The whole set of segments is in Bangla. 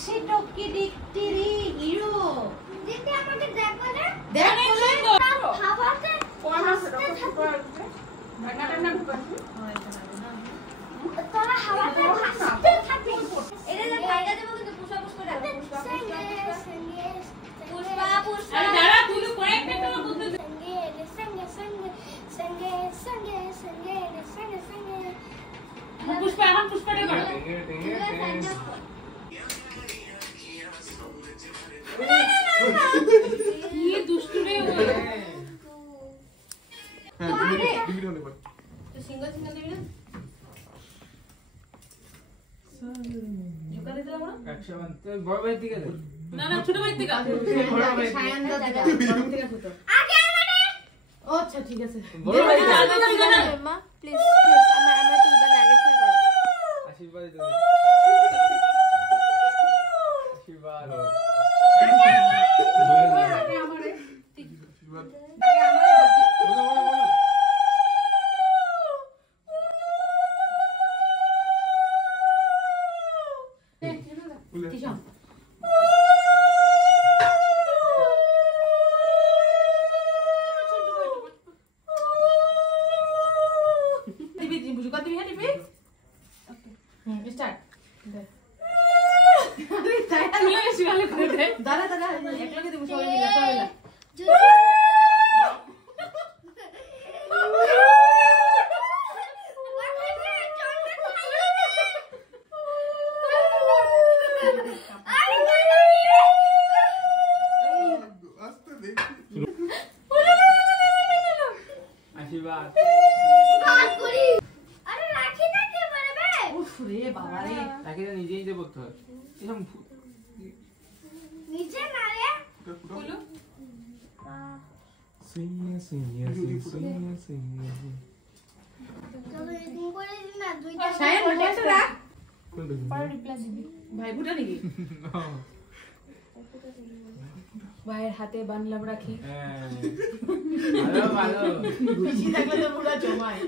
সে টকি ডিকটিরি হিরো দিদি আমাকে দেখো না দেখ খাবারটা হাসতে থাকো ভাগাটা না তোরা হাওয়াতে হাসতে থাকবে এটা না ভাইটা দেবো কিন্তু পুষা পুষ করে রাখো পুষ্পা পুষ্পা আরে দাঁড়া তুই তো কয়েক মিনিট তো বলতে পুষ্পা এখন পুষ্পাটা করো কি দুষ্টু রে ও তো সিঙ্গেল সিঙ্গেল দিবি না জোকা দিতে দাও না 100 তো বড় ভাই দিকে দে না না ছোট ভাই থেকে সায়ান দাও গরম থেকে ফুটো আগে আমারে ও আচ্ছা ঠিক আছে বড় ভাই দিকে মা প্লিজ প্লিজ আমরা তুলবা না আগে থেকে করো আশীর্বাদ দিতে আশীর্বাদ আগে আমারে আশীর্বাদ আগে আমারে বলো বলো বলো কিশোর দিবি দিবি বুঝু কত দিবি হ্যাঁ দিবি স্টার্ট আরে তাই না বেশি ভালো করে দে দাঁড়া দাঁড়া একলগে দিবি সবাই মিলে আশীর্বাদ আরে রাখি না কে বলবে উফ রে বাবা রে তাকে নিজে নিজে বলতে হয় এরকম নিচে না রে বলো সিনিয়া সিনিয়া সিনিয়া সিনিয়া চলো এদিন করে দিন না দুইটা সায়ন বসে রাখ কোন দিন পরে রিপ্লাই দিবি ভাই ফুটা নাকি ভাইয়ের হাতে বানলাম রাখি ভালো ভালো পিসি থাকলে তো পুরো জমায়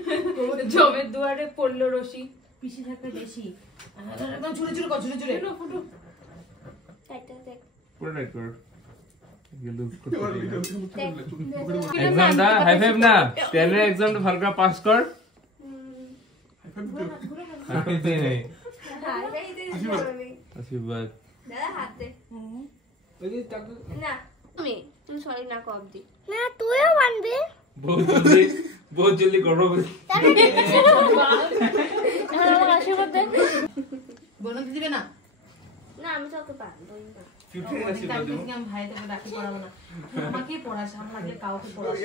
জমের দুয়ারে পড়লো রশি পিসি থাকলে বেশি একদম ছুড়ে ছুড়ে কর ছুড়ে ছুড়ে ফুটো কাইটা দেখ পুরো রাইট কর গেলুস করতে দেখ এক্সাম দা হাই ফাইভ না 10 এর এক্সাম তো ভালো করে পাস কর হাই ফাইভ দে নাই আশীর্বাদ দাদা হাত দে ওই যে টাকা না তুমি সরি না কব দি না তুইও বানবি बहुत जल्दी करो আমার আশীর্বাদ দে বোন দিবে না না আমি তো ওকে পারবই না 15 আশীর্বাদ দেবো আমি ভাই তোকে রাখি পড়াবো না আমাকে পড়াস আমাকে কাউকে পড়াস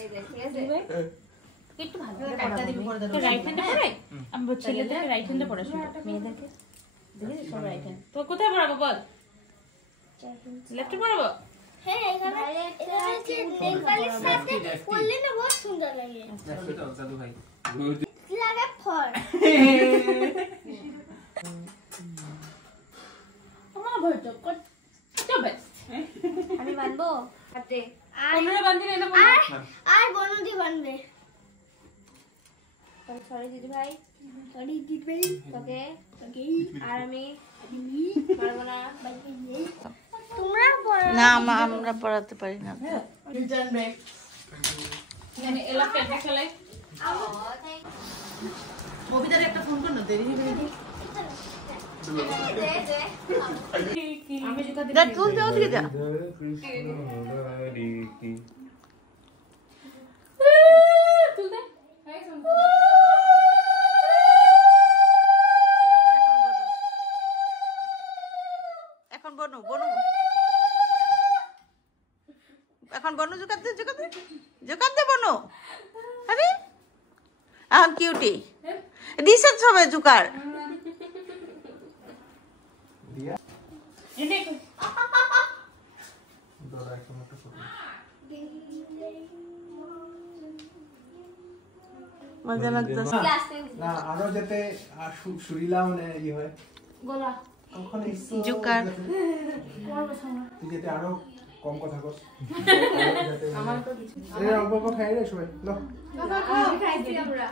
এই দেখ ঠিক আছে একটু ভালো করে একটা দিবি পড়া দাও রাইট হ্যান্ডে পড়াই আমি ছেলেদেরকে রাইট হ্যান্ডে পড়াশোনা মেয়েদেরকে দেখি সব রাইট হ্যান্ড তো কোথায় পড়াবো বল লেফটে পড়াবো হ্যাঁ এখানে নেলপালিশ সাথে পরলে না বহুত সুন্দর লাগে দাদু ভাই লাগে ফর আমার ভয় তো কত বেস্ট আমি বানবো হাতে ওনারা বান্ধিলে না আর বনদি বানবে সরি দিদি ভাই সরি দিবে তোকে ওকে আর আমি পারবো না তোমরা পড়া না আমরা পড়াতে পারি না রিটার্ন ব্যাক মানে এলা পেটে চলে কবিতার একটা ফোন কর না দেরি হবে নাকি আমি যেটা দেখ তুই তো ওদিকে যা তুই দে এখন বনু বনু এখন বনু জোকাতে জোকাতে বনু আরে এখন কিউটি দিছেন সবাই জুকার এনে মজা লাগতেছে না আরো যাতে সুরিলা মানে ই হয় গোলা ওখানে জুকার তুই যাতে আরো কম কথা কস আমার তো কিছু অল্প অল্প খাই রে সবাই লো খাইছি আমরা